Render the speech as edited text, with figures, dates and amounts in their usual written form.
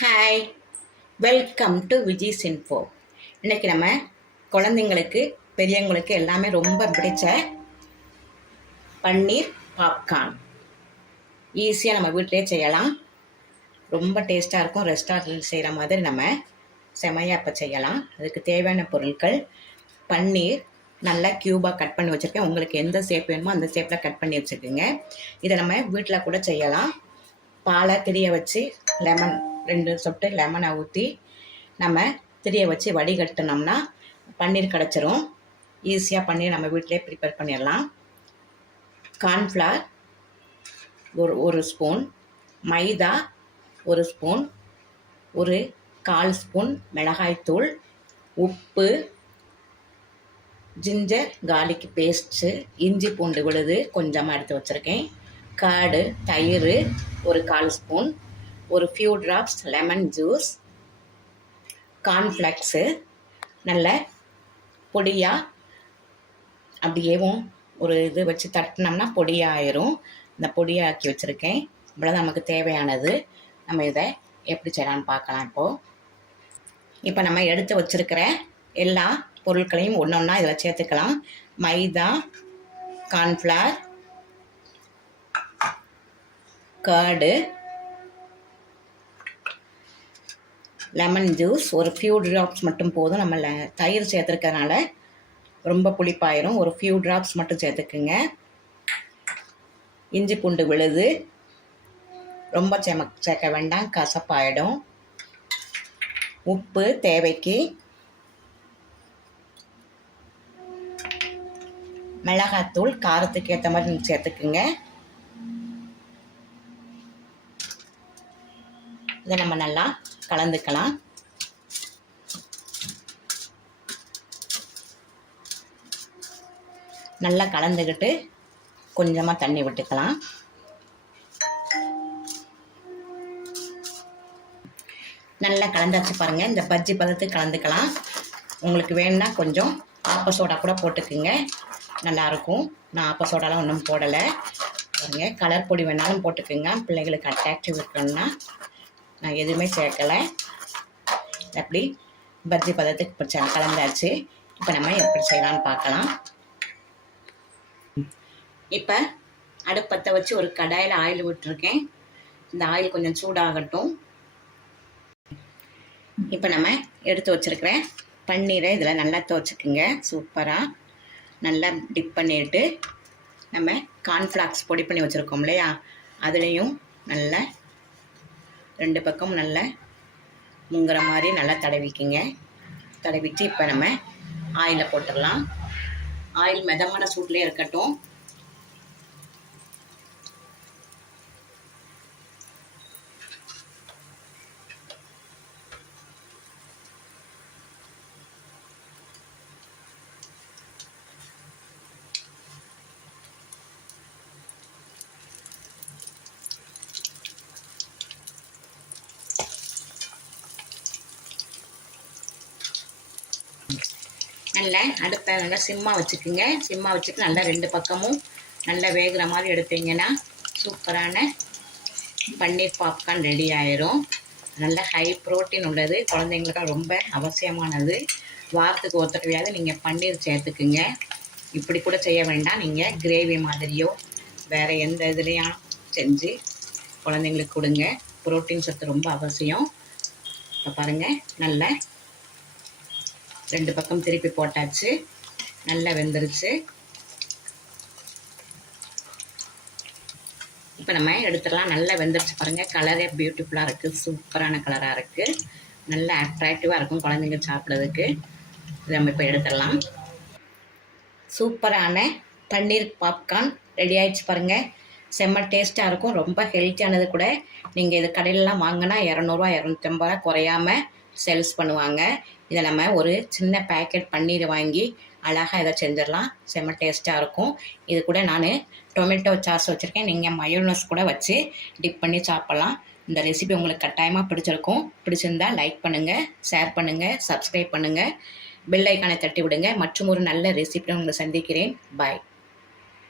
Hi, welcome to Viji's info. இன்றைக்கி நம்ம குழந்தைங்களுக்கு பெரியவங்களுக்கு எல்லாமே ரொம்ப பிடிச்ச பன்னீர் பாப்கார்ன் ஈஸியாக நம்ம வீட்டிலே செய்யலாம். ரொம்ப டேஸ்ட்டாக இருக்கும். ரெஸ்டாரண்ட்டில் செய்கிற மாதிரி நம்ம செமையாக இப்போ செய்யலாம். அதுக்கு தேவையான பொருட்கள்: பன்னீர் நல்லா க்யூபாக கட் பண்ணி வச்சுருக்கேன். உங்களுக்கு எந்த ஷேப் வேணுமோ அந்த ஷேப்பில் கட் பண்ணி வச்சுக்கோங்க. இதை நம்ம வீட்டில் கூட செய்யலாம். பாலை திரிய வச்சு லெமன் 2 சொட்டு லெமனை ஊற்றி நம்ம திரிய வச்சு வடிகட்டினோம்னா பன்னீர் கிடச்சிரும். ஈஸியாக பன்னீர் நம்ம வீட்டிலே ப்ரிப்பேர் பண்ணிடலாம். கார்ன்ஃப்ளவர் ஒரு ஸ்பூன், மைதா 1 ஸ்பூன், ஒரு 1/4 ஸ்பூன் மிளகாய்த்தூள், உப்பு, ஜிஞ்சர் கார்லிக் பேஸ்ட்டு, இஞ்சி பூண்டு விழுது கொஞ்சமாக எடுத்து வச்சுருக்கேன், கர்டு தயிர் ஒரு 1/4 ஸ்பூன், ஒரு few drops lemon juice, cornflakes நல்ல பொடியாக அப்படியேவும் ஒரு இது வச்சு தட்டினோம்னா பொடியாயிரும். இந்த பொடியாக்கி வச்சுருக்கேன். இவ்வளோ நமக்கு தேவையானது. நம்ம இதை எப்படி செய்யலான்னு பார்க்கலாம். இப்போ நம்ம எடுத்து வச்சுருக்கிற எல்லா பொருட்களையும் ஒன்று ஒன்றா இதில் சேர்த்துக்கலாம். மைதா, கார்ன்ஃப்ளவர், கர்டு, லெமன் ஜூஸ் ஒரு ஃபியூ ட்ராப்ஸ் மட்டும் போதும். நம்ம தயிர் சேர்த்துருக்கறனால ரொம்ப புளிப்பாயிரும். ஒரு ஃபியூ ட்ராப்ஸ் மட்டும் சேர்த்துக்குங்க. இஞ்சி பூண்டு விழுது ரொம்ப சேர்க்க வேண்டாம், கசப்பாயிடும். உப்பு தேவைக்கு, மிளகாத்தூள் காரத்துக்கு ஏற்ற மாதிரி சேர்த்துக்குங்க. இதை நம்ம நல்லா கலந்துக்கலாம். நல்லா கலந்துக்கிட்டு கொஞ்சமாக தண்ணி விட்டுக்கலாம். நல்லா கலந்தாச்சு பாருங்கள். இந்த பஜ்ஜி பதத்துக்கு கலந்துக்கலாம். உங்களுக்கு வேணும்னா கொஞ்சம் ஆப்ப சோடா கூட போட்டுக்குங்க, நல்லாயிருக்கும். நான் ஆப்ப சோடாலாம் ஒன்றும் போடலை. பாருங்க, கலர் பொடி வேணாலும் போட்டுக்குங்க, பிள்ளைங்களுக்கு அட்ராக்டிவ் இருக்கணும்னா. நான் எதுவுமே சேர்க்கலை. அப்படி பஜ்ஜி பதத்துக்கு கலந்தாச்சு. இப்போ நம்ம எப்படி செய்யலான்னு பார்க்கலாம். இப்போ அடுப்பத்தை வச்சு ஒரு கடாயில் ஆயில் விட்டுருக்கேன். இந்த ஆயில் கொஞ்சம் சூடாகட்டும். இப்போ நம்ம எடுத்து வச்சுருக்கிற பன்னீரை இதில் நல்லா துவச்சிக்குங்க. சூப்பராக நல்லா டிப் பண்ணிட்டு நம்ம கார்ன்ஃப்ளாக்ஸ் பொடி பண்ணி வச்சுருக்கோம் இல்லையா, அதுலேயும் நல்லா 2 பக்கம் நல்லா முங்குற மாதிரி நல்லா தடவிக்குங்க. தடவிட்டு இப்போ நம்ம ஆயிலில் போட்டுடலாம். ஆயில் மிதமான சூட்லேயே இருக்கட்டும். நல்லா அடுப்பை நல்லா சிம்மாக வச்சுக்குங்க. சிம்மாக வச்சுட்டு நல்லா 2 பக்கமும் நல்லா வேகிற மாதிரி எடுத்தீங்கன்னா சூப்பரான பன்னீர் பாப்கார்ன் ரெடி ஆயிரும். நல்ல ஹை ப்ரோட்டீன் உள்ளது, குழந்தைங்களுக்கு ரொம்ப அவசியமானது. வாரத்துக்கு ஒரு தடவையாவது நீங்கள் பன்னீர் சேர்த்துக்குங்க. இப்படி கூட செய்ய வேண்டாம், நீங்கள் கிரேவி மாதிரியோ வேறு எந்த இதுலேயும் செஞ்சு குழந்தைங்களுக்கு கொடுங்க. ப்ரோட்டீன் சத்து ரொம்ப அவசியம். இப்போ பாருங்கள், நல்லா 2 பக்கம் திருப்பி போட்டாச்சு. நல்லா வெந்துருச்சு. இப்போ நம்ம எடுத்துடலாம். நல்லா வெந்துருச்சு பாருங்கள். கலரே பியூட்டிஃபுல்லாக இருக்குது, சூப்பரான கலராக இருக்குது, நல்லா அட்ராக்டிவாக இருக்கும் குழந்தைங்க சாப்பிட்றதுக்கு. இதை நம்ம இப்போ எடுத்துடலாம். சூப்பரான பன்னீர் பாப்கார்ன் ரெடி ஆகிடுச்சு பாருங்கள். செம்ம டேஸ்ட்டாக இருக்கும், ரொம்ப ஹெல்த்தியானது கூட. நீங்கள் இது கடையிலலாம் வாங்கினா 200 250 குறையாமல் சேல்ஸ் பண்ணுவாங்க. இதை நம்ம ஒரு சின்ன பேக்கெட் பன்னீர் வாங்கி அழகாக இதை செஞ்சிடலாம். செம்ம டேஸ்ட்டாக இருக்கும். இது கூட நான் டொமேட்டோ சாஸ் வச்சுருக்கேன். நீங்கள் மயோனஸ் கூட வச்சு டிப் பண்ணி சாப்பிட்லாம். இந்த ரெசிபி உங்களுக்கு கட்டாயமாக பிடிச்சிருக்கும். பிடிச்சிருந்தா லைக் பண்ணுங்கள், ஷேர் பண்ணுங்கள், சப்ஸ்கிரைப் பண்ணுங்கள், பெல் ஐக்கானை தட்டி விடுங்க. மற்றும் ஒரு நல்ல ரெசிபியை உங்களை சந்திக்கிறேன். பாய்.